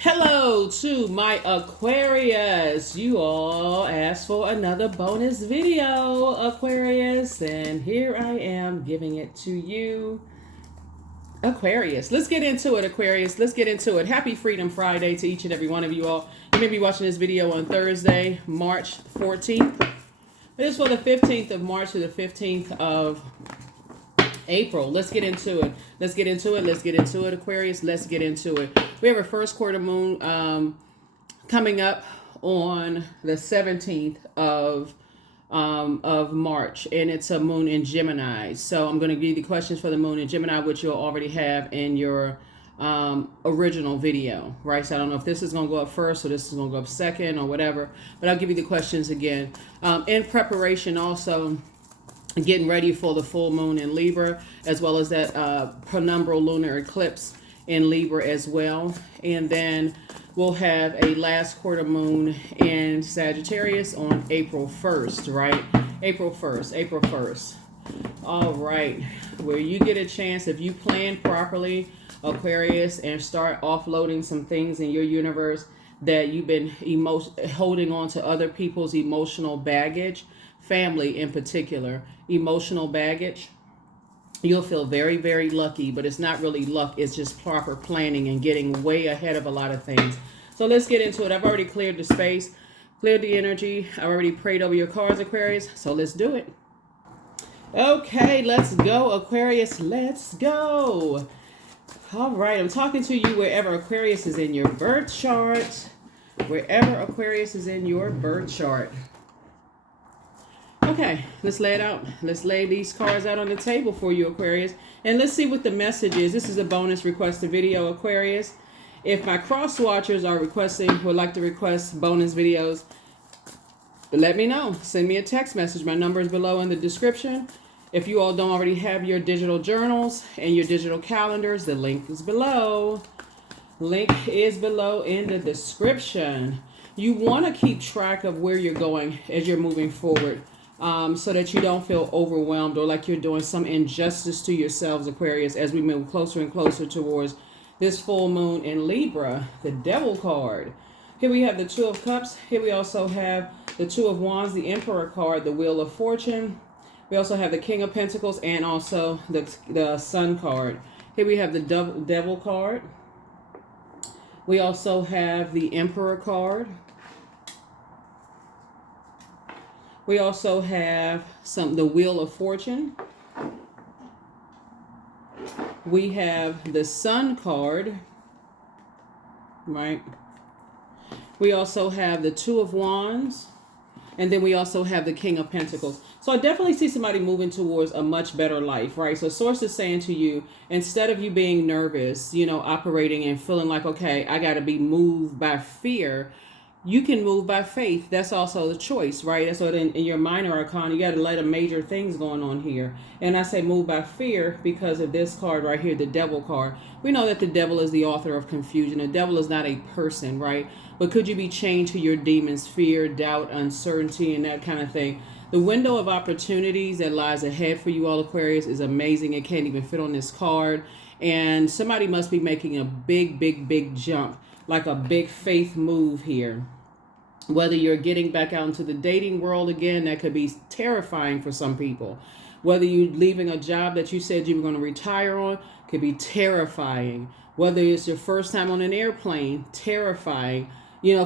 Hello to my Aquarius. You all asked for another bonus video, Aquarius, and here I am giving it to you, Aquarius. Let's get into it, Aquarius. Let's get into it. Happy Freedom Friday to each and every one of you all. You may be watching this video on Thursday, March 14th. It is for the 15th of March to the 15th of April. Let's get into it. Let's get into it. Let's get into it, Aquarius. Let's get into it. We have a first quarter moon coming up on the 17th of March, and it's a moon in Gemini. So I'm going to give you the questions for the moon in Gemini, which you'll already have in your original video, right? So I don't know if this is going to go up first or this is going to go up second or whatever, but I'll give you the questions again. In preparation also, getting ready for the full moon in Libra, as well as that penumbral lunar eclipse in Libra as well. And then we'll have a last quarter moon in Sagittarius on April 1st, right? April 1st. All right. Where you get a chance, if you plan properly, Aquarius, and start offloading some things in your universe that you've been holding on to other people's emotional baggage, family in particular, emotional baggage, you'll feel very, very lucky. But it's not really luck, it's just proper planning and getting way ahead of a lot of things. So let's get into it. I've already cleared the space, cleared the energy. I already prayed over your cards, Aquarius, so let's do it. Okay, let's go, Aquarius. Let's go. All right, I'm talking to you wherever Aquarius is in your birth chart. Wherever Aquarius is in your birth chart. Okay, let's lay it out. Let's lay these cards out on the table for you, Aquarius. And let's see what the message is. This is a bonus requested video, Aquarius. If my cross watchers are would like to request bonus videos, let me know. Send me a text message. My number is below in the description. If you all don't already have your digital journals and your digital calendars, the link is below. Link is below in the description. You want to keep track of where you're going as you're moving forward. So that you don't feel overwhelmed or like you're doing some injustice to yourselves, Aquarius, as we move closer and closer towards this full moon in Libra, the Devil card. Here we have the Two of Cups. Here we also have the Two of Wands, the Emperor card, the Wheel of Fortune. We also have the King of Pentacles and also the Sun card. Here we have the Devil card. We also have the Emperor card. We also have the Wheel of Fortune. We have the Sun card, right? We also have the Two of Wands. And then we also have the King of Pentacles. So I definitely see somebody moving towards a much better life, right? So Source is saying to you, instead of you being nervous, operating and feeling like, okay, I got to be moved by fear, you can move by faith. That's also the choice, right? That's what in your minor arcana, you got a lot of major things going on here. And I say move by fear because of this card right here, the Devil card. We know that the devil is the author of confusion. The devil is not a person, right? But could you be chained to your demons, fear, doubt, uncertainty, and that kind of thing? The window of opportunities that lies ahead for you all, Aquarius, is amazing. It can't even fit on this card. And somebody must be making a big, big, big jump, like a big faith move here. Whether you're getting back out into the dating world again, that could be terrifying for some people. Whether you're leaving a job that you said you were going to retire on, could be terrifying. Whether it's your first time on an airplane, terrifying,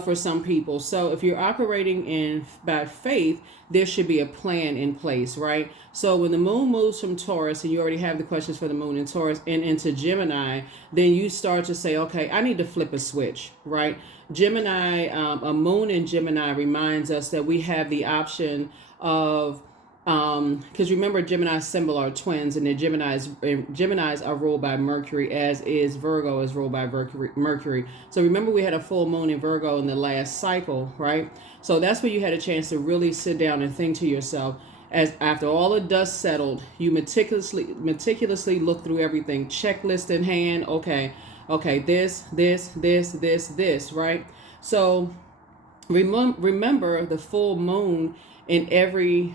for some people. So if you're operating by faith, there should be a plan in place, right? So when the moon moves from Taurus, and you already have the questions for the moon in Taurus and into Gemini, then you start to say, okay, I need to flip a switch, right? Gemini, a moon in Gemini reminds us that we have the option of, because remember, Gemini's symbol are twins, and the Geminis are ruled by Mercury, as is Virgo is ruled by Mercury. So remember, we had a full moon in Virgo in the last cycle, right? So that's where you had a chance to really sit down and think to yourself, as after all the dust settled, you meticulously look through everything, checklist in hand. Okay, this, right? So remember, the full moon in every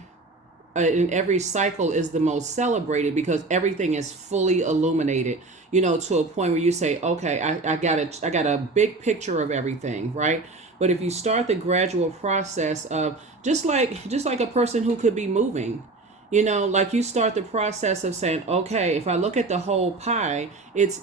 cycle is the most celebrated because everything is fully illuminated. to a point where you say, okay, I got a big picture of everything, right? But if you start the gradual process of just like a person who could be moving, like you start the process of saying, okay, if I look at the whole pie, it's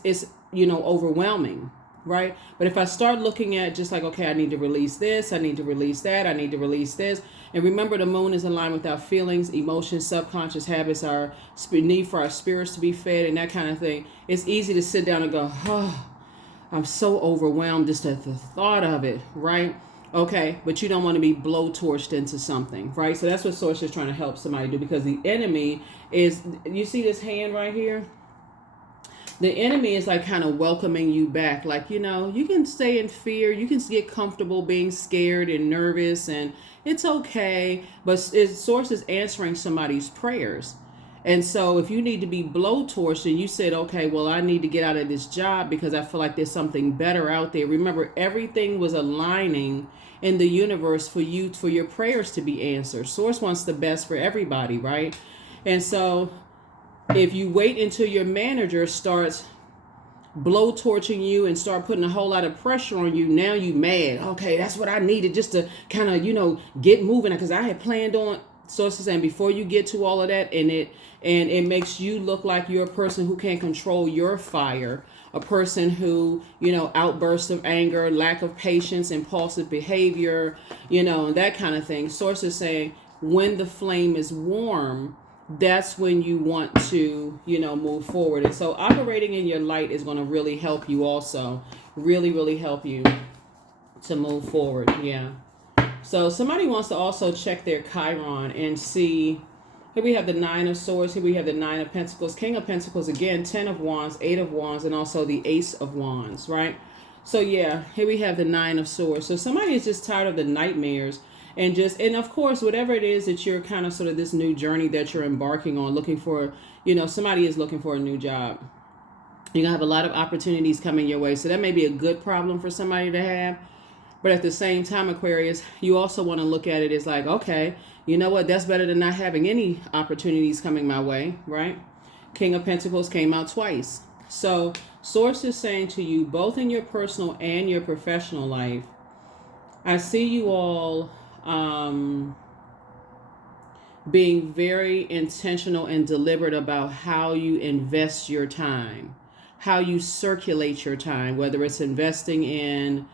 overwhelming, right? But if I start looking at just like, okay, I need to release this, I need to release that, I need to release this. And remember, the moon is in line with our feelings, emotions, subconscious habits, our need for our spirits to be fed, and that kind of thing. It's easy to sit down and go, oh, I'm so overwhelmed just at the thought of it, right? Okay, but you don't want to be blowtorched into something, right? So that's what Source is trying to help somebody do, because the enemy is, you see this hand right here? The enemy is like kind of welcoming you back. Like, you can stay in fear. You can get comfortable being scared and nervous, and it's okay. But Source is answering somebody's prayers. And so if you need to be blowtorched and you said, okay, well, I need to get out of this job because I feel like there's something better out there. Remember, everything was aligning in the universe for your prayers to be answered. Source wants the best for everybody, right? And so if you wait until your manager starts blowtorching you and start putting a whole lot of pressure on you, now you mad. Okay, that's what I needed just to kind of, get moving, because I had planned on. Source is saying, before you get to all of that, and it makes you look like you're a person who can't control your fire, a person who, outbursts of anger, lack of patience, impulsive behavior, and that kind of thing. Source is saying, when the flame is warm, that's when you want to, move forward. And so operating in your light is going to really help you also, really, really help you to move forward. Yeah. So somebody wants to also check their Chiron and see, here we have the 9 of Swords, here we have the 9 of Pentacles, King of Pentacles again, 10 of Wands, 8 of Wands, and also the Ace of Wands, right? So yeah, here we have the 9 of Swords. So somebody is just tired of the nightmares and of course, whatever it is that you're kind of sort of this new journey that you're embarking on, looking for, somebody is looking for a new job. You're going to have a lot of opportunities coming your way. So that may be a good problem for somebody to have. But at the same time, Aquarius, you also want to look at it as like, okay, you know what? That's better than not having any opportunities coming my way, right? King of Pentacles came out twice. So Source is saying to you, both in your personal and your professional life, I see you all being very intentional and deliberate about how you invest your time, how you circulate your time, whether it's investing in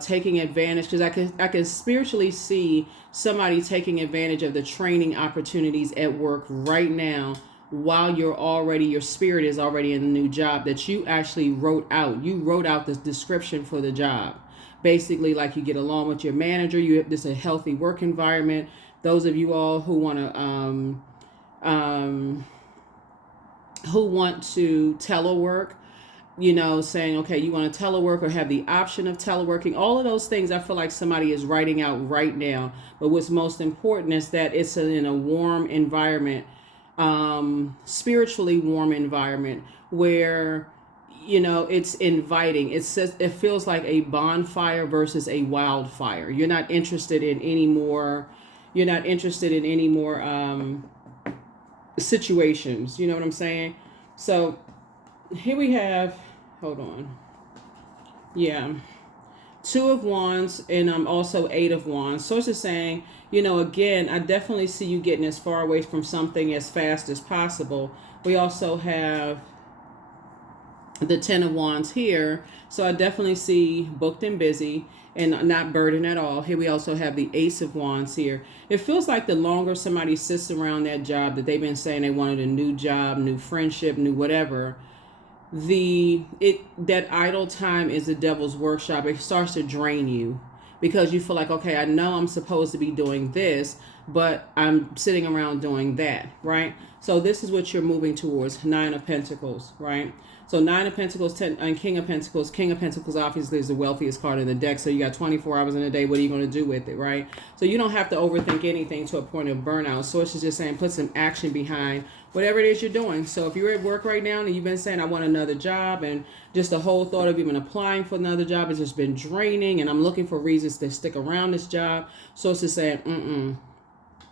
taking advantage, because I can spiritually see somebody taking advantage of the training opportunities at work right now, while your spirit is already in a new job that you actually wrote out. You wrote out the description for the job. Basically, like, you get along with your manager, you have this a healthy work environment. Those of you all who want to telework, saying, okay, you want to telework or have the option of teleworking, all of those things I feel like somebody is writing out right now. But what's most important is that it's in a warm environment, spiritually warm environment, where, it's inviting. It feels like a bonfire versus a wildfire. You're not interested in any more situations. You know what I'm saying? So here we have, hold on. Yeah. 2 of Wands and also 8 of Wands. Source is saying, again, I definitely see you getting as far away from something as fast as possible. We also have the 10 of Wands here. So I definitely see booked and busy and not burdened at all. Here we also have the Ace of Wands here. It feels like the longer somebody sits around that job that they've been saying they wanted a new job, new friendship, new whatever, that idle time is the devil's workshop. It starts to drain you because you feel like, okay, I know I'm supposed to be doing this, but I'm sitting around doing that, right? So this is what you're moving towards, 9 of Pentacles, right? So 9 of Pentacles, 10, and King of Pentacles. King of Pentacles obviously is the wealthiest card in the deck. So you got 24 hours in a day. What are you going to do with it, right? So you don't have to overthink anything to a point of burnout. Source is just saying put some action behind whatever it is you're doing. So if you're at work right now and you've been saying, I want another job, and just the whole thought of even applying for another job has just been draining, and I'm looking for reasons to stick around this job. Source is saying,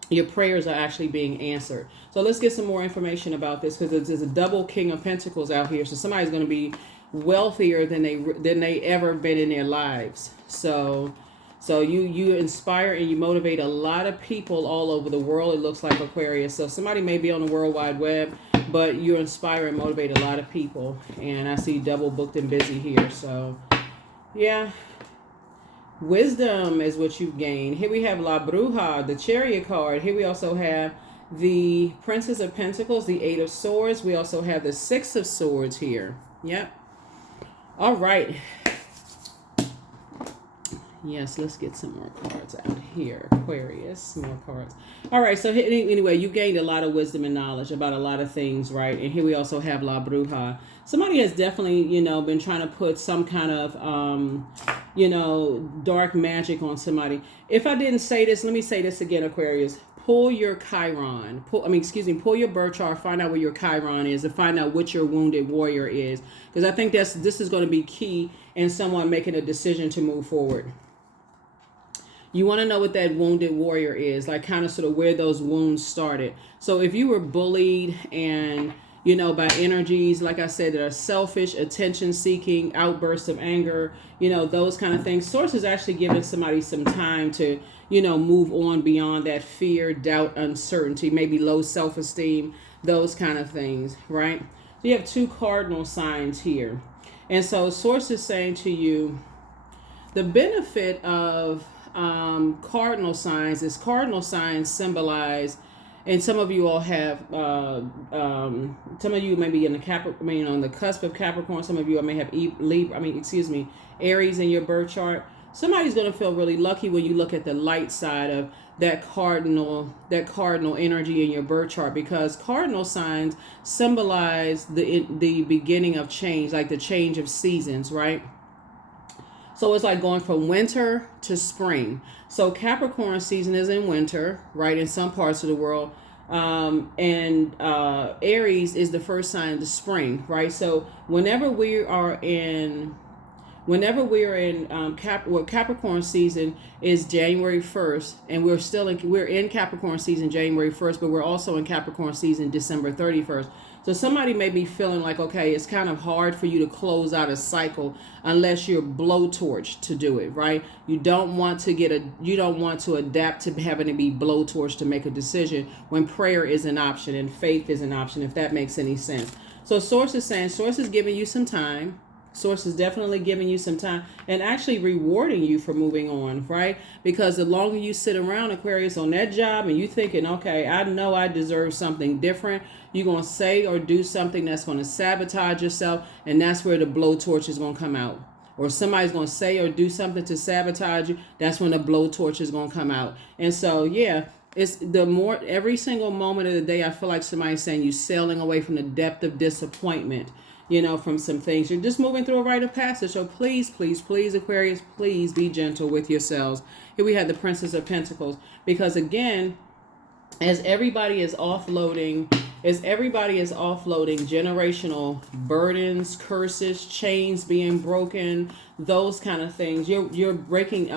your prayers are actually being answered. So let's get some more information about this, because there's a double King of Pentacles out here. So somebody's going to be wealthier than they ever been in their lives. So you inspire and you motivate a lot of people all over the world, it looks like, Aquarius. So somebody may be on the World Wide Web, but you inspire and motivate a lot of people. And I see double booked and busy here. So yeah. Wisdom is what you've gained. Here we have La Bruja, the Chariot card. Here we also have the Princess of Pentacles, the Eight of Swords. We also have the Six of Swords here. Yep. All right. Yes, let's get some more cards out here. Aquarius, more cards. All right, so anyway, you gained a lot of wisdom and knowledge about a lot of things, right? And here we also have La Bruja. Somebody has definitely, been trying to put some kind of, dark magic on somebody. If I didn't say this, let me say this again, Aquarius. Pull your Chiron. Pull your birth chart. Find out where your Chiron is, and find out what your wounded warrior is. Because I think this is going to be key in someone making a decision to move forward. You want to know what that wounded warrior is, like kind of sort of where those wounds started. So if you were bullied and, by energies, like I said, that are selfish, attention-seeking, outbursts of anger, those kind of things. Source is actually giving somebody some time to, move on beyond that fear, doubt, uncertainty, maybe low self-esteem, those kind of things, right? So you have two cardinal signs here. And so Source is saying to you, the benefit of cardinal signs is cardinal signs symbolize, and some of you all have some of you may be in the on the cusp of Capricorn. Some of you may have Aries in your birth chart. Somebody's going to feel really lucky when you look at the light side of that cardinal energy in your birth chart, because cardinal signs symbolize the beginning of change, like the change of seasons, right? So it's like going from winter to spring. So Capricorn season is in winter, right, in some parts of the world. And Aries is the first sign of the spring, right? So whenever we're in Capricorn season is January 1st, and we're in Capricorn season January 1st, but we're also in Capricorn season December 31st. So somebody may be feeling like, okay, it's kind of hard for you to close out a cycle unless you're blowtorched to do it, right? You don't want to adapt to having to be blowtorched to make a decision when prayer is an option and faith is an option, if that makes any sense. So Source is giving you some time. Source is definitely giving you some time and actually rewarding you for moving on, right? Because the longer you sit around, Aquarius, on that job and you thinking, okay, I know I deserve something different, you're going to say or do something that's going to sabotage yourself, and that's where the blowtorch is going to come out. Or somebody's going to say or do something to sabotage you, that's when the blowtorch is going to come out. And so, yeah, it's every single moment of the day, I feel like somebody's saying you're sailing away from the depth of disappointment, from some things. You're just moving through a rite of passage. So please, please, please, Aquarius, please be gentle with yourselves. Here we have the Princess of Pentacles. Because again, as everybody is offloading generational burdens, curses, chains being broken, those kind of things, you're breaking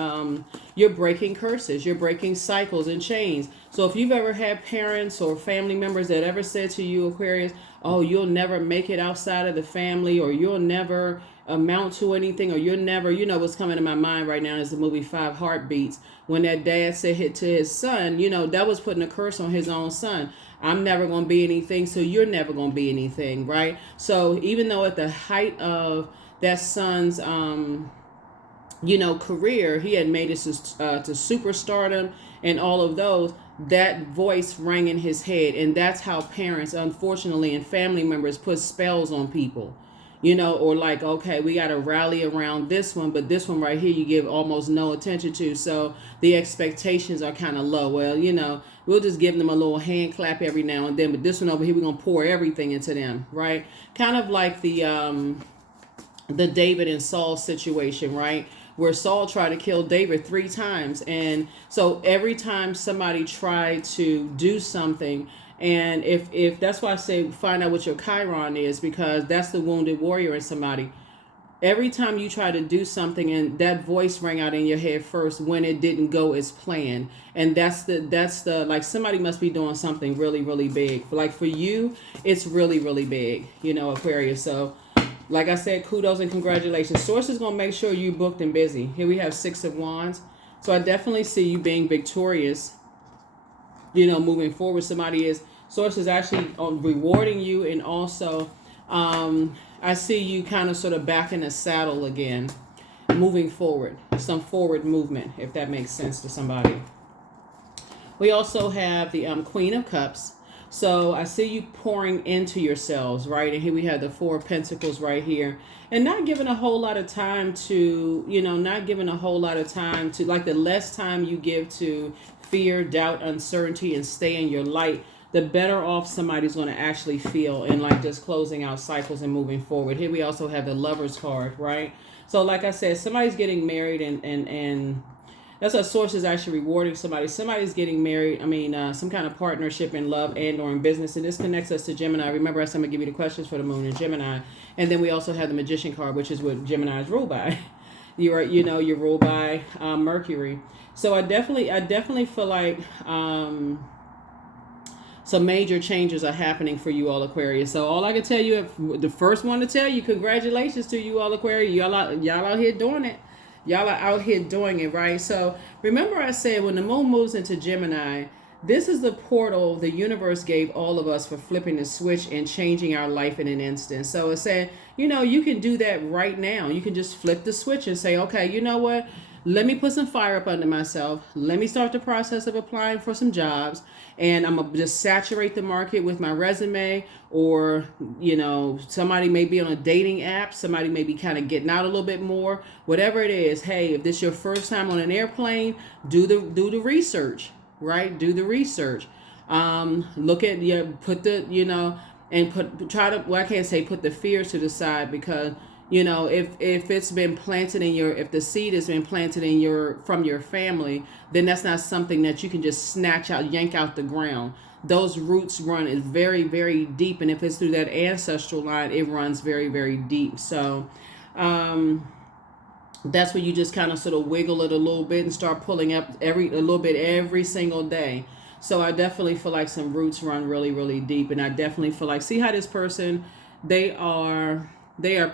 curses, you're breaking cycles and chains. So if you've ever had parents or family members that ever said to you, Aquarius, oh, you'll never make it outside of the family, or you'll never amount to anything, or you'll never, what's coming to my mind right now is the movie 5 Heartbeats. When that dad said it to his son, that was putting a curse on his own son. I'm never going to be anything, so you're never going to be anything, right? So even though at the height of that son's, career, he had made it to superstardom and all of those, that voice rang in his head. And that's how parents, unfortunately, and family members put spells on people, or like, okay, we got to rally around this one, but this one right here, you give almost no attention to. So the expectations are kind of low. Well, we'll just give them a little hand clap every now and then, but this one over here, we're going to pour everything into them, right? Kind of like the David and Saul situation, right? Where Saul tried to kill David 3 times. And so every time somebody tried to do something, and if that's why I say find out what your Chiron is, because that's the wounded warrior in somebody. every time you try to do something and that voice rang out in your head first when it didn't go as planned. And that's the like, somebody must be doing something really, really big. Like for you, it's really, really big, you know, Aquarius. So like I said, kudos and congratulations. Source is going to make sure you booked and busy. Here we have 6 of Wands. So I definitely see you being victorious, you know, moving forward. Somebody is, Source is actually rewarding you. And also, I see you kind of sort of back in the saddle again, moving forward, some forward movement, if that makes sense to somebody. We also have the Queen of Cups. So I see you pouring into yourselves, right? And here we have the 4 of Pentacles right here. And not giving a whole lot of time to, you know, not giving a whole lot of time to, like, the less time you give to fear, doubt, uncertainty, and stay in your light, the better off somebody's going to actually feel, and like just closing out cycles and moving forward. Here we also have the Lovers card, right? So like I said, somebody's getting married, and that's what Source is actually rewarding somebody. Somebody's getting married. I mean, some kind of partnership in love and or in business. And this connects us to Gemini. Remember, I'm going to give you the questions for the moon in Gemini. And then we also have the Magician card, which is what Gemini is ruled by. You're ruled by Mercury. So I definitely feel like some major changes are happening for you all, Aquarius. So all I can tell you, the first one to tell you, congratulations to you all, Aquarius. Y'all out here doing it. Y'all are out here doing it, right? So remember I said when the moon moves into Gemini, this is the portal the universe gave all of us for flipping the switch and changing our life in an instant. So it said, you know, you can do that right now. You can just flip the switch and say, okay, you know what? Let me put some fire up under myself. Let me start the process of applying for some jobs. And I'm going to just saturate the market with my resume. Or, you know, somebody may be on a dating app. Somebody may be kind of getting out a little bit more. Whatever it is, hey, if this is your first time on an airplane, do the research, right? Do the research. Look at, put the, you know, and I can't say put the fears to the side, because you know, if it's been planted in if the seed has been planted in from your family, then that's not something that you can just yank out the ground. Those roots run is very, very deep. And if it's through that ancestral line, it runs very, very deep. So, that's where you just kind of sort of wiggle it a little bit and start pulling up a little bit every single day. So I definitely feel like some roots run really, really deep. And I definitely feel like, see how this person, they are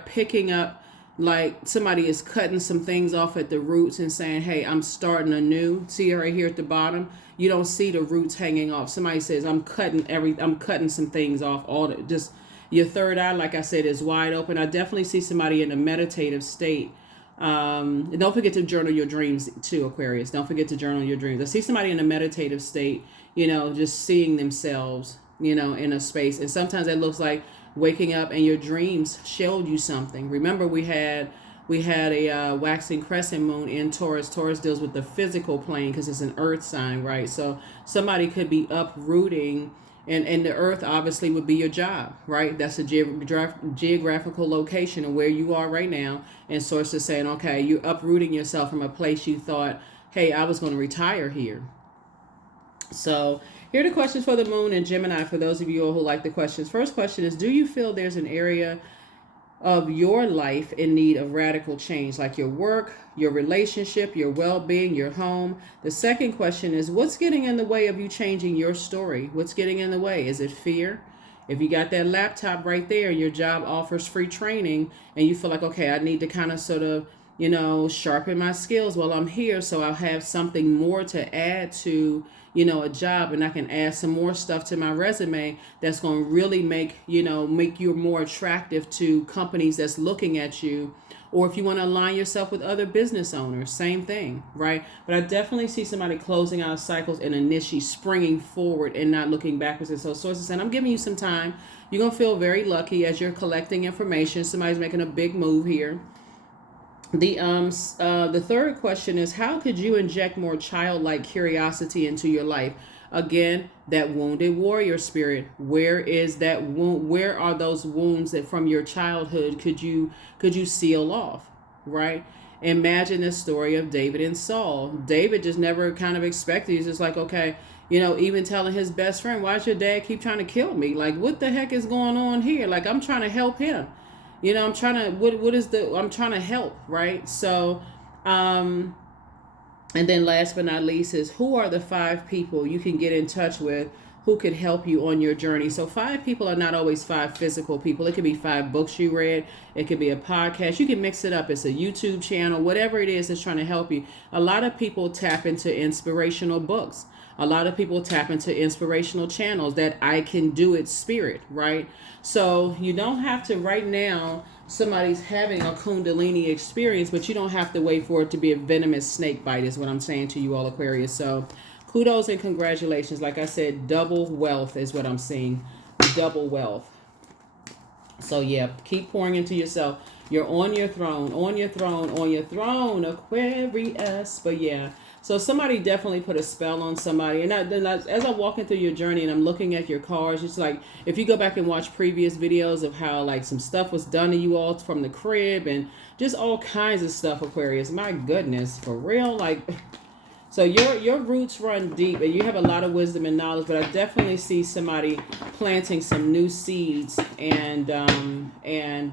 picking up, like somebody is cutting some things off at the roots and saying, hey, I'm starting anew. See right here at the bottom, you don't see the roots hanging off. Somebody says, I'm cutting some things off. Just your third eye, like I said, is wide open. I definitely see somebody in a meditative state. And don't forget to journal your dreams too, Aquarius. Don't forget to journal your dreams. I see somebody in a meditative state, you know, just seeing themselves, you know, in a space. And sometimes it looks like waking up and your dreams showed you something. Remember, we had a waxing crescent moon in Taurus. Taurus deals with the physical plane because it's an earth sign, right? So somebody could be uprooting, and the earth obviously would be your job, right? That's a geographical location of where you are right now. And Source is saying, okay, you're uprooting yourself from a place you thought, hey, I was going to retire here. So here are the questions for the moon in Gemini for those of you who like the questions. First question is, do you feel there's an area of your life in need of radical change, like your work, your relationship, your well-being, your home? The second question is, what's getting in the way of you changing your story? What's getting in the way? Is it fear? If you got that laptop right there, your job offers free training, and you feel like, okay, I need to kind of sort of, you know, sharpen my skills while I'm here, so I'll have something more to add to, you know, a job, and I can add some more stuff to my resume that's going to really make you more attractive to companies that's looking at you. Or if you want to align yourself with other business owners, same thing, right? But I definitely see somebody closing out cycles and initially springing forward and not looking backwards. And so Source is saying, I'm giving you some time. You're going to feel very lucky as you're collecting information. Somebody's making a big move here. The third question is, how could you inject more childlike curiosity into your life? Again, that wounded warrior spirit. Where is that wound? Where are those wounds that from your childhood could you seal off, right? Imagine the story of David and Saul. David just never kind of expected. He's just like, okay, you know, even telling his best friend, why does your dad keep trying to kill me? Like, what the heck is going on here? Like, I'm trying to help him. You know, I'm trying to, I'm trying to help, right? So, and then last but not least is, who are the 5 people you can get in touch with who could help you on your journey? So 5 people are not always 5 physical people. It could be 5 books you read. It could be a podcast. You can mix it up. It's a YouTube channel, whatever it is that's trying to help you. A lot of people tap into inspirational books. A lot of people tap into inspirational channels, that I can do it spirit, right? So you don't have to, right now, somebody's having a Kundalini experience, but you don't have to wait for it to be a venomous snake bite, is what I'm saying to you all, Aquarius. So kudos and congratulations. Like I said, double wealth is what I'm seeing. Double wealth. So yeah, keep pouring into yourself. You're on your throne, on your throne, on your throne, Aquarius. But yeah, so somebody definitely put a spell on somebody. And as I'm walking through your journey and I'm looking at your cards, it's like, if you go back and watch previous videos of how like some stuff was done to you all from the crib and just all kinds of stuff, Aquarius. My goodness, for real, like... So your roots run deep, and you have a lot of wisdom and knowledge, but I definitely see somebody planting some new seeds and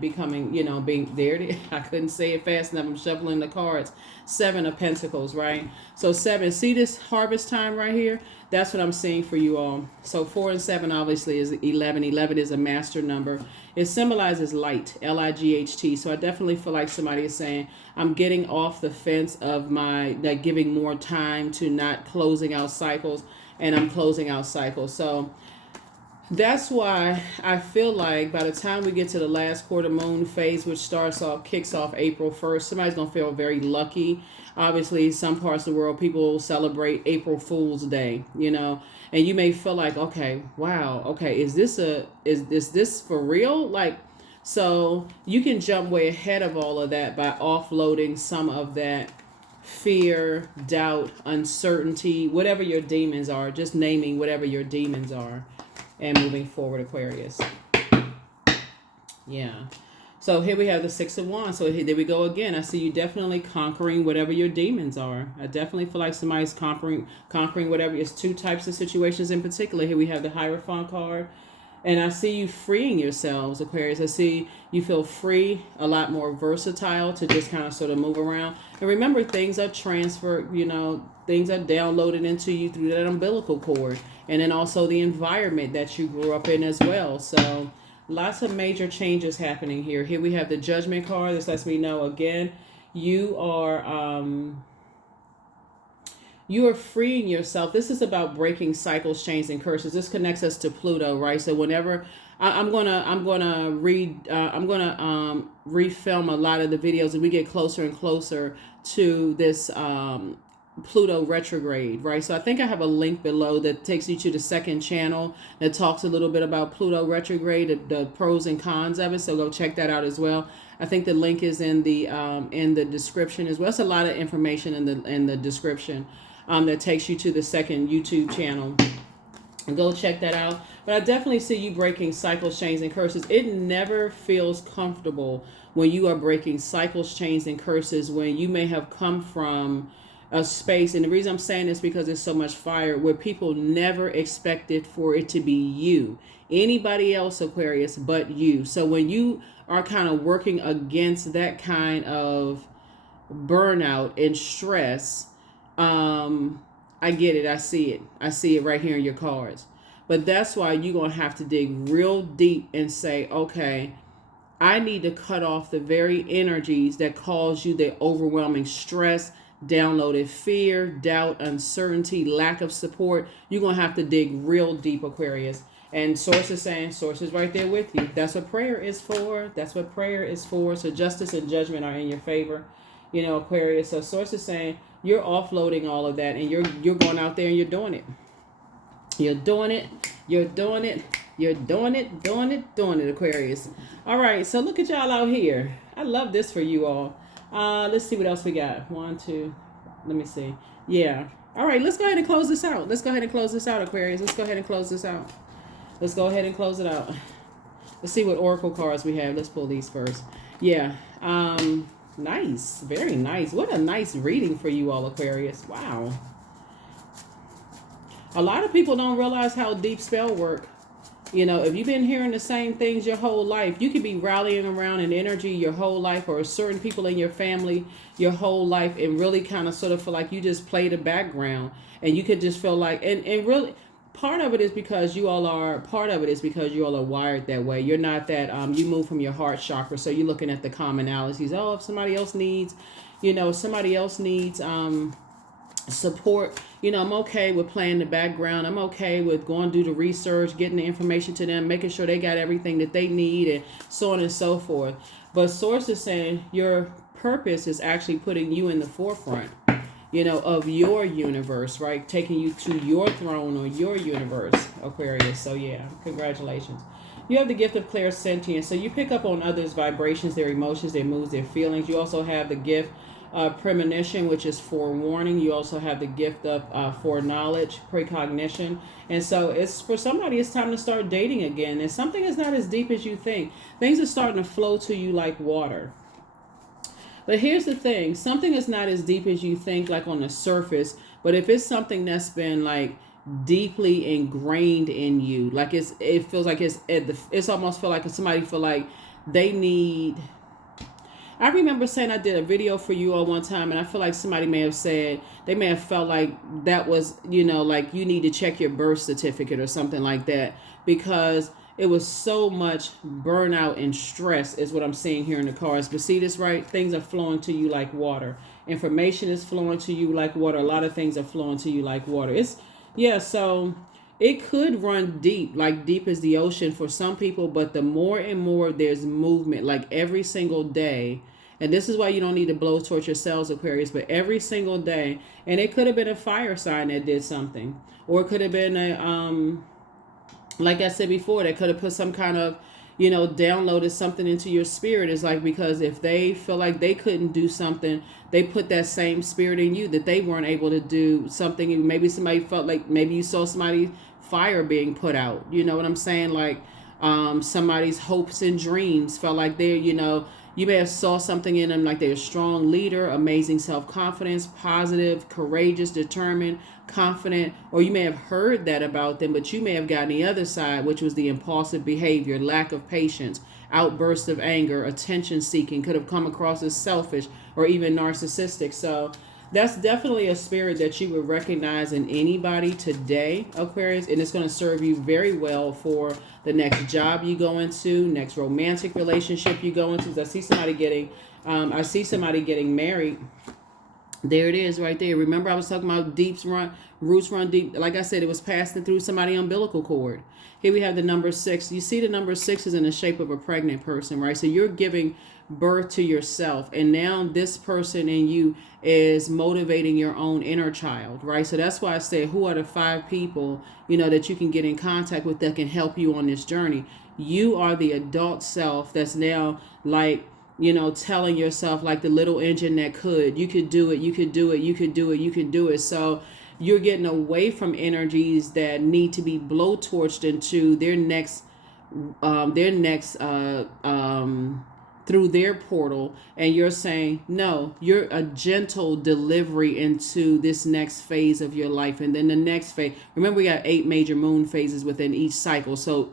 becoming, you know, being there. I couldn't say it fast enough. I'm shuffling the cards. 7 of Pentacles, right? So 7, see this harvest time right here? That's what I'm seeing for you all. So 4 and 7 obviously is 11. 11 is a master number. It symbolizes light, L-I-G-H-T. So I definitely feel like somebody is saying, I'm getting off the fence of like giving more time to not closing out cycles, and I'm closing out cycles. So that's why I feel like by the time we get to the last quarter moon phase, which kicks off April 1st, somebody's going to feel very lucky. Obviously, some parts of the world, people celebrate April Fool's Day, you know, and you may feel like, okay, wow, okay, is this for real? Like, so you can jump way ahead of all of that by offloading some of that fear, doubt, uncertainty, whatever your demons are, just naming whatever your demons are. And moving forward, Aquarius. Yeah. So here we have the 6 of Wands. So there we go again. I see you definitely conquering whatever your demons are. I definitely feel like somebody's conquering whatever. It's 2 types of situations in particular. Here we have the Hierophant card. And I see you freeing yourselves, Aquarius. I see you feel free, a lot more versatile to just kind of sort of move around. And remember, things are transferred, you know, things are downloaded into you through that umbilical cord. And then also the environment that you grew up in as well. So lots of major changes happening here. Here we have the Judgment card. This lets me know, again, you are freeing yourself. This is about breaking cycles, chains, and curses. This connects us to Pluto, right? So whenever I'm gonna refilm a lot of the videos, and we get closer and closer to this Pluto retrograde, right? So I think I have a link below that takes you to the 2nd channel that talks a little bit about Pluto retrograde, the pros and cons of it. So go check that out as well. I think the link is in the description as well. It's a lot of information in the description that takes you to the 2nd YouTube channel. And go check that out. But I definitely see you breaking cycles, chains, and curses. It never feels comfortable when you are breaking cycles, chains, and curses, when you may have come from a space, and the reason I'm saying this because there's so much fire, where people never expected for it to be you, anybody else, Aquarius, but you. So when you are kind of working against that kind of burnout and stress, I get it. I see it right here in your cards. But that's why you're going to have to dig real deep and say, okay, I need to cut off the very energies that cause you the overwhelming stress, downloaded fear, doubt, uncertainty, lack of support. You're going to have to dig real deep, Aquarius. And Source is saying, Source is right there with you. That's what prayer is for. That's what prayer is for. So justice and judgment are in your favor, you know, Aquarius. So Source is saying you're offloading all of that, and you're going out there and you're doing it. You're doing it. You're doing it. You're doing it, Aquarius. All right, so look at y'all out here. I love this for you all. Let's see what else we got. 1, 2. Let me see. Yeah. All right, let's go ahead and close this out. Aquarius. Let's go ahead and close this out. Let's go ahead and close it out. Let's see what oracle cards we have. Let's pull these first. Yeah. Nice. Very nice. What a nice reading for you all, Aquarius. Wow. A lot of people don't realize how deep spell work You know, if you've been hearing the same things your whole life, you could be rallying around in energy your whole life, or certain people in your family your whole life, and really kind of sort of feel like you just play the background, and you could just feel like, and really, part of it is because you all are wired that way. You're not that, you move from your heart chakra, so you're looking at the commonalities. Oh, if somebody else needs, support, I'm okay with playing the background. I'm okay with going do the research, getting the information to them, making sure they got everything that they need, and so on and so forth. But source is saying your purpose is actually putting you in the forefront, of your universe, right? Taking you to your throne or your universe, Aquarius. So yeah, congratulations. You have the gift of clairsentience. So you pick up on others' vibrations, their emotions, their moods, their feelings. You also have the gift premonition, which is forewarning. You also have the gift of foreknowledge, precognition. And so it's for somebody, it's time to start dating again. And something is not as deep as you think. Things are starting to flow to you like water. But here's the thing, something is not as deep as you think, like on the surface, but if it's something that's been like deeply ingrained in you, like it feels like it's almost feel like somebody feel like they need. I remember saying, I did a video for you all one time, and I feel like somebody may have said, they may have felt like that was, like you need to check your birth certificate or something like that, because it was so much burnout and stress is what I'm seeing here in the cards. But see this, right? Things are flowing to you like water. Information is flowing to you like water. A lot of things are flowing to you like water. So it could run deep, like deep as the ocean for some people. But the more and more there's movement, like every single day. And this is why you don't need to blowtorch yourselves, Aquarius, but every single day. And it could have been a fire sign that did something. Or it could have been like I said before, they could have put some kind of, downloaded something into your spirit. Is like, because if they feel like they couldn't do something, they put that same spirit in you that they weren't able to do something. Maybe somebody felt like, maybe you saw somebody's fire being put out. You know what I'm saying? Like somebody's hopes and dreams felt like they're, you may have saw something in them, like they're a strong leader, amazing self-confidence, positive, courageous, determined, confident, or you may have heard that about them, but you may have gotten the other side, which was the impulsive behavior, lack of patience, outbursts of anger, attention seeking, could have come across as selfish or even narcissistic. So that's definitely a spirit that you would recognize in anybody today, Aquarius, and it's going to serve you very well for the next job you go into, next romantic relationship you go into. I see somebody getting married. There it is right there. Remember I was talking about roots run deep. Like I said, it was passing through somebody's umbilical cord. Here we have the number 6. You see the number 6 is in the shape of a pregnant person, right? So you're giving birth to yourself. And now this person in you is motivating your own inner child, right? So that's why I say, who are the 5 people, that you can get in contact with that can help you on this journey? You are the adult self that's now like, telling yourself like the little engine that you could do it, you could do it, you could do it, you could do it. So you're getting away from energies that need to be blowtorched into their next through their portal, and you're saying, no, you're a gentle delivery into this next phase of your life. And then the next phase, remember we got 8 major moon phases within each cycle. So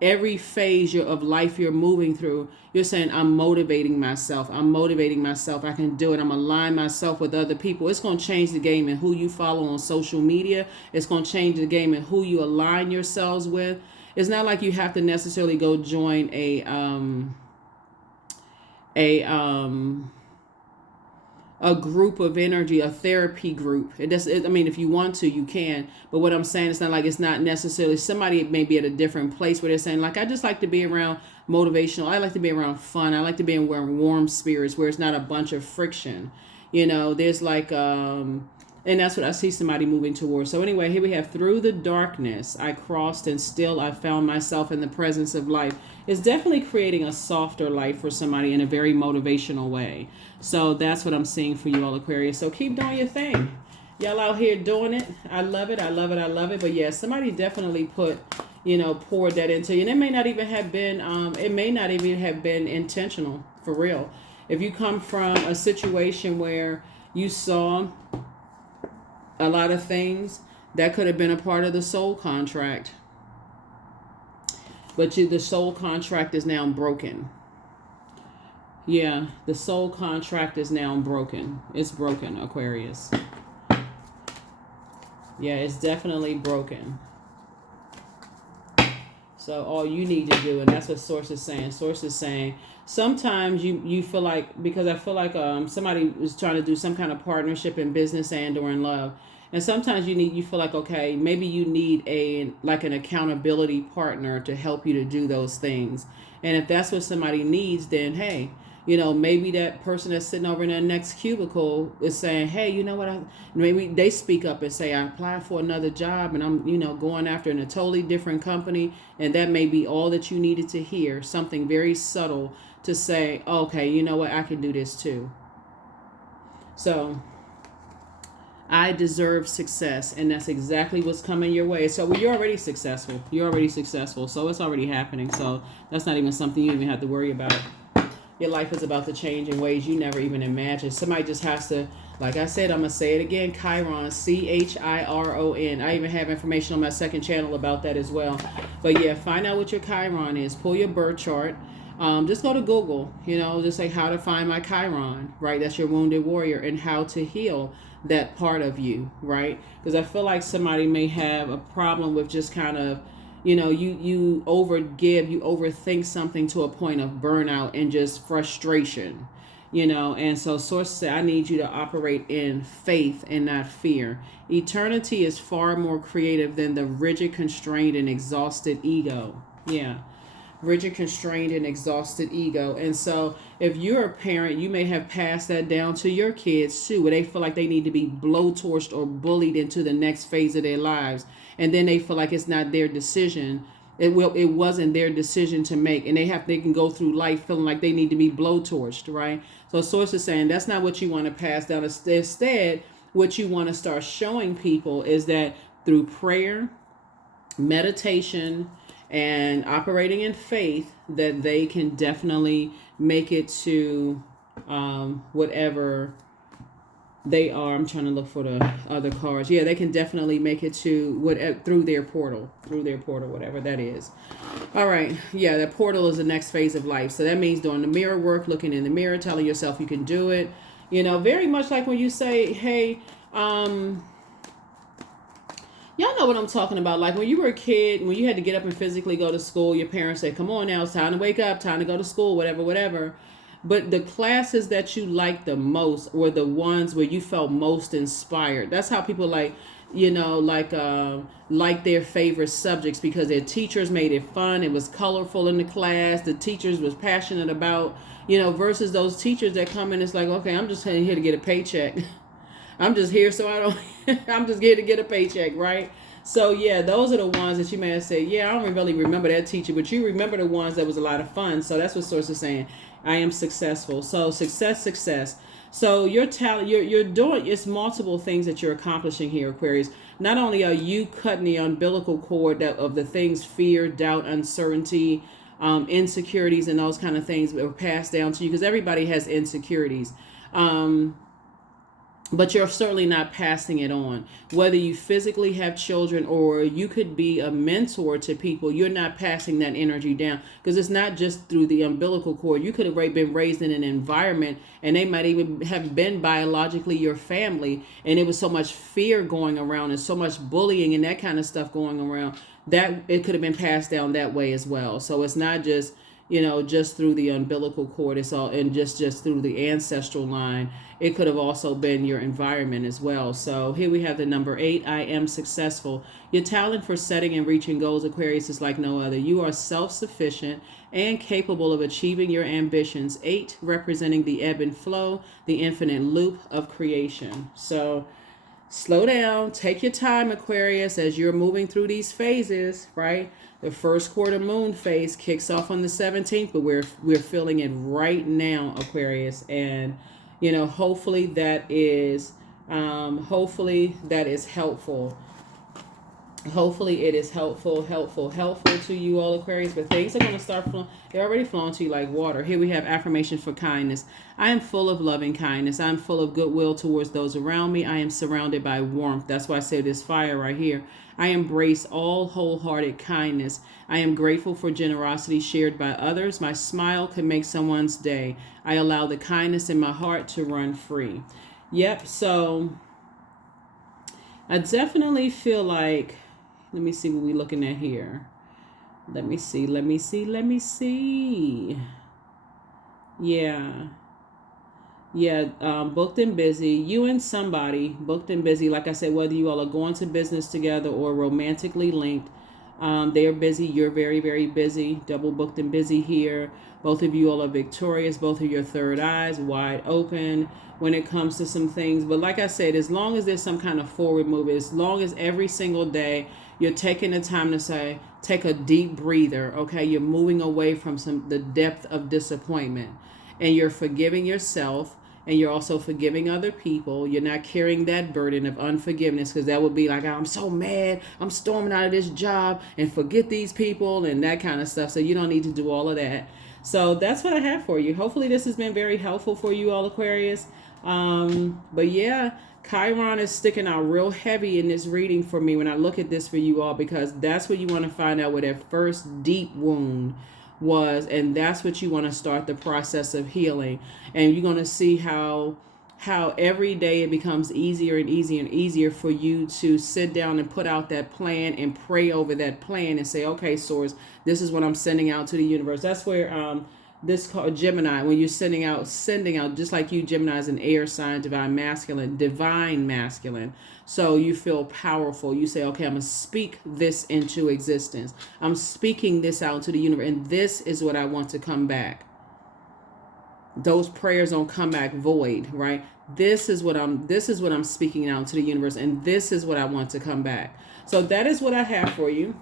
every phase of life you're moving through, you're saying, I'm motivating myself. I can do it. I'm aligning myself with other people. It's going to change the game in who you follow on social media. It's going to change the game in who you align yourselves with. It's not like you have to necessarily go join a group of energy, a therapy group. If you want to, you can. But what I'm saying, it's not necessarily, somebody may be at a different place where they're saying, like, I just like to be around motivational. I like to be around fun. I like to be around warm spirits where it's not a bunch of friction. There's like, and that's what I see somebody moving towards. So anyway, here we have, through the darkness I crossed, and still I found myself in the presence of life. It's definitely creating a softer life for somebody in a very motivational way. So that's what I'm seeing for you all, Aquarius. So keep doing your thing. Y'all out here doing it. I love it. I love it. I love it. But yeah, somebody definitely poured that into you. And it may not even have been intentional, for real. If you come from a situation where you saw a lot of things, that could have been a part of the soul contract. But the soul contract is now broken. Yeah, the soul contract is now broken. It's broken, Aquarius. Yeah, it's definitely broken. So all you need to do, and that's what Source is saying. Source is saying sometimes you feel like, because I feel like somebody was trying to do some kind of partnership in business and or in love. And sometimes you feel like, okay, maybe you need an accountability partner to help you to do those things. And if that's what somebody needs, then hey, maybe that person that's sitting over in that next cubicle is saying, hey, you know what? Maybe they speak up and say, I applied for another job and I'm, going after in a totally different company. And that may be all that you needed to hear, something very subtle to say, okay, you know what? I can do this too. So I deserve success, and that's exactly what's coming your way. So you're already successful. So it's already happening. So that's not even something you even have to worry about. Your life is about to change in ways you never even imagined. Somebody just has to, like I said, I'm going to say it again, Chiron, CHIRON. I even have information on my second channel about that as well. But yeah, find out what your Chiron is. Pull your birth chart. Just go to Google, just say how to find my Chiron, right? That's your wounded warrior, and how to heal that part of you, right? Because I feel like somebody may have a problem with just kind of, you overthink something to a point of burnout and just frustration, and so Source said, I need you to operate in faith and not fear. Eternity is far more creative than the rigid, constrained, and exhausted ego. Yeah. Rigid, constrained, and exhausted ego. And so if you're a parent, you may have passed that down to your kids too, where they feel like they need to be blowtorched or bullied into the next phase of their lives. And then they feel like it's not their decision. It wasn't their decision to make. And they can go through life feeling like they need to be blowtorched, right? So Source is saying that's not what you want to pass down. Instead, what you want to start showing people is that through prayer, meditation, and operating in faith, that they can definitely make it to whatever they are. I'm trying to look for the other cards. Yeah, they can definitely make it to whatever, through their portal, whatever that is. All right. Yeah, that portal is the next phase of life. So that means doing the mirror work, looking in the mirror, telling yourself you can do it. Very much like when you say, hey, y'all know what I'm talking about. Like when you were a kid, when you had to get up and physically go to school, your parents said, come on now, it's time to wake up, time to go to school, whatever. But the classes that you liked the most were the ones where you felt most inspired. That's how people like their favorite subjects, because their teachers made it fun. It was colorful in the class. The teachers was passionate about, versus those teachers that come in, it's like, okay, I'm just here to get a paycheck. I'm just here so I don't, I'm just here to get a paycheck, right? So yeah, those are the ones that you may have said, yeah, I don't really remember that teacher, but you remember the ones that was a lot of fun. So that's what Source is saying. I am successful. So success. So your talent, you're doing, it's multiple things that you're accomplishing here, Aquarius. Not only are you cutting the umbilical cord of the things, fear, doubt, uncertainty, insecurities, and those kind of things that are passed down to you, because everybody has insecurities. But you're certainly not passing it on. Whether you physically have children or you could be a mentor to people, you're not passing that energy down, because it's not just through the umbilical cord. You could have been raised in an environment, and they might even have been biologically your family, and it was so much fear going around and so much bullying and that kind of stuff going around that it could have been passed down that way as well. So it's not just just through the umbilical cord. It's all, and just through the ancestral line. It could have also been your environment as well. So here we have the number 8. I am successful. Your talent for setting and reaching goals, Aquarius, is like no other. You are self-sufficient and capable of achieving your ambitions. 8 representing the ebb and flow, the infinite loop of creation. So slow down, take your time, Aquarius, as you're moving through these phases, right? The first quarter moon phase kicks off on the 17th, but we're feeling it right now, Aquarius. And hopefully that is helpful. Hopefully it is helpful to you all, Aquarius. But things are going to start flowing. They're already flowing to you like water. Here we have affirmation for kindness. I am full of loving kindness. I'm full of goodwill towards those around me. I am surrounded by warmth. That's why I say this fire right here. I embrace all wholehearted kindness. I am grateful for generosity shared by others. My smile can make someone's day. I allow the kindness in my heart to run free. Yep, so I definitely feel like, let me see what we're looking at here. Let me see. Yeah. Booked and busy. You and somebody, booked and busy. Like I said, whether you all are going to business together or romantically linked, they are busy. You're very, very busy. Double booked and busy here. Both of you all are victorious. Both of your third eyes wide open when it comes to some things. But like I said, as long as there's some kind of forward move, as long as every single day you're taking the time to say, take a deep breather, okay? You're moving away from the depth of disappointment, and you're forgiving yourself, and you're also forgiving other people. You're not carrying that burden of unforgiveness, because that would be like, I'm so mad, I'm storming out of this job and forget these people and that kind of stuff. So you don't need to do all of that. So that's what I have for you. Hopefully this has been very helpful for you all, Aquarius. But yeah, Chiron is sticking out real heavy in this reading for me when I look at this for you all, because that's what you want to find out where that first deep wound was, and that's what you want to start the process of healing. And you're going to see how every day it becomes easier and easier and easier for you to sit down and put out that plan and pray over that plan and say, okay, source, this is what I'm sending out to the universe. That's where this called Gemini, when you're sending out, just like you, Gemini is an air sign, divine masculine. So you feel powerful. You say, okay, I'm going to speak this into existence. I'm speaking this out to the universe, and this is what I want to come back. Those prayers don't come back void, right? This is what I'm speaking out to the universe, and this is what I want to come back. So that is what I have for you.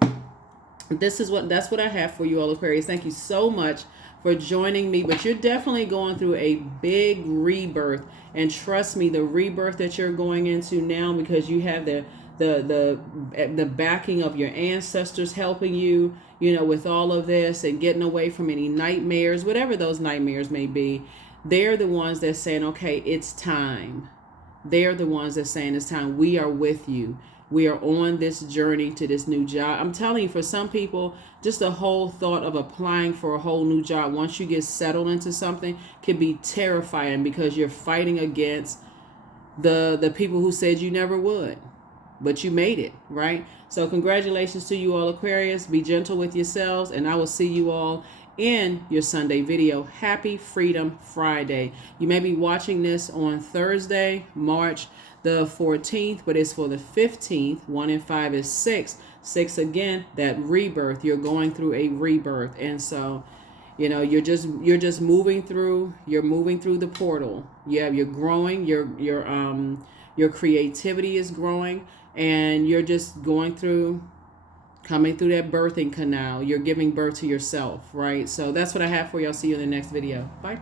That's what I have for you all, Aquarius. Thank you so much for joining me. But you're definitely going through a big rebirth, and trust me, the rebirth that you're going into now, because you have the backing of your ancestors helping you, with all of this and getting away from any nightmares, whatever those nightmares may be. They're the ones that's saying, okay, it's time. They're the ones that saying it's time. We are with you. We are on this journey to this new job. I'm telling you, for some people, just the whole thought of applying for a whole new job, once you get settled into something, can be terrifying, because you're fighting against the people who said you never would. But you made it, right? So congratulations to you all, Aquarius. Be gentle with yourselves, and I will see you all in your Sunday video. Happy Freedom Friday. You may be watching this on Thursday, March the 14th, but it's for the 15th. 1 and 5 is 6. 6 again, that rebirth. You're going through a rebirth, and so you're just moving through. You're moving through the portal. Yeah, you're growing. Your creativity is growing, and you're just coming through that birthing canal. You're giving birth to yourself, right? So that's what I have for you. I'll see you in the next video. Bye.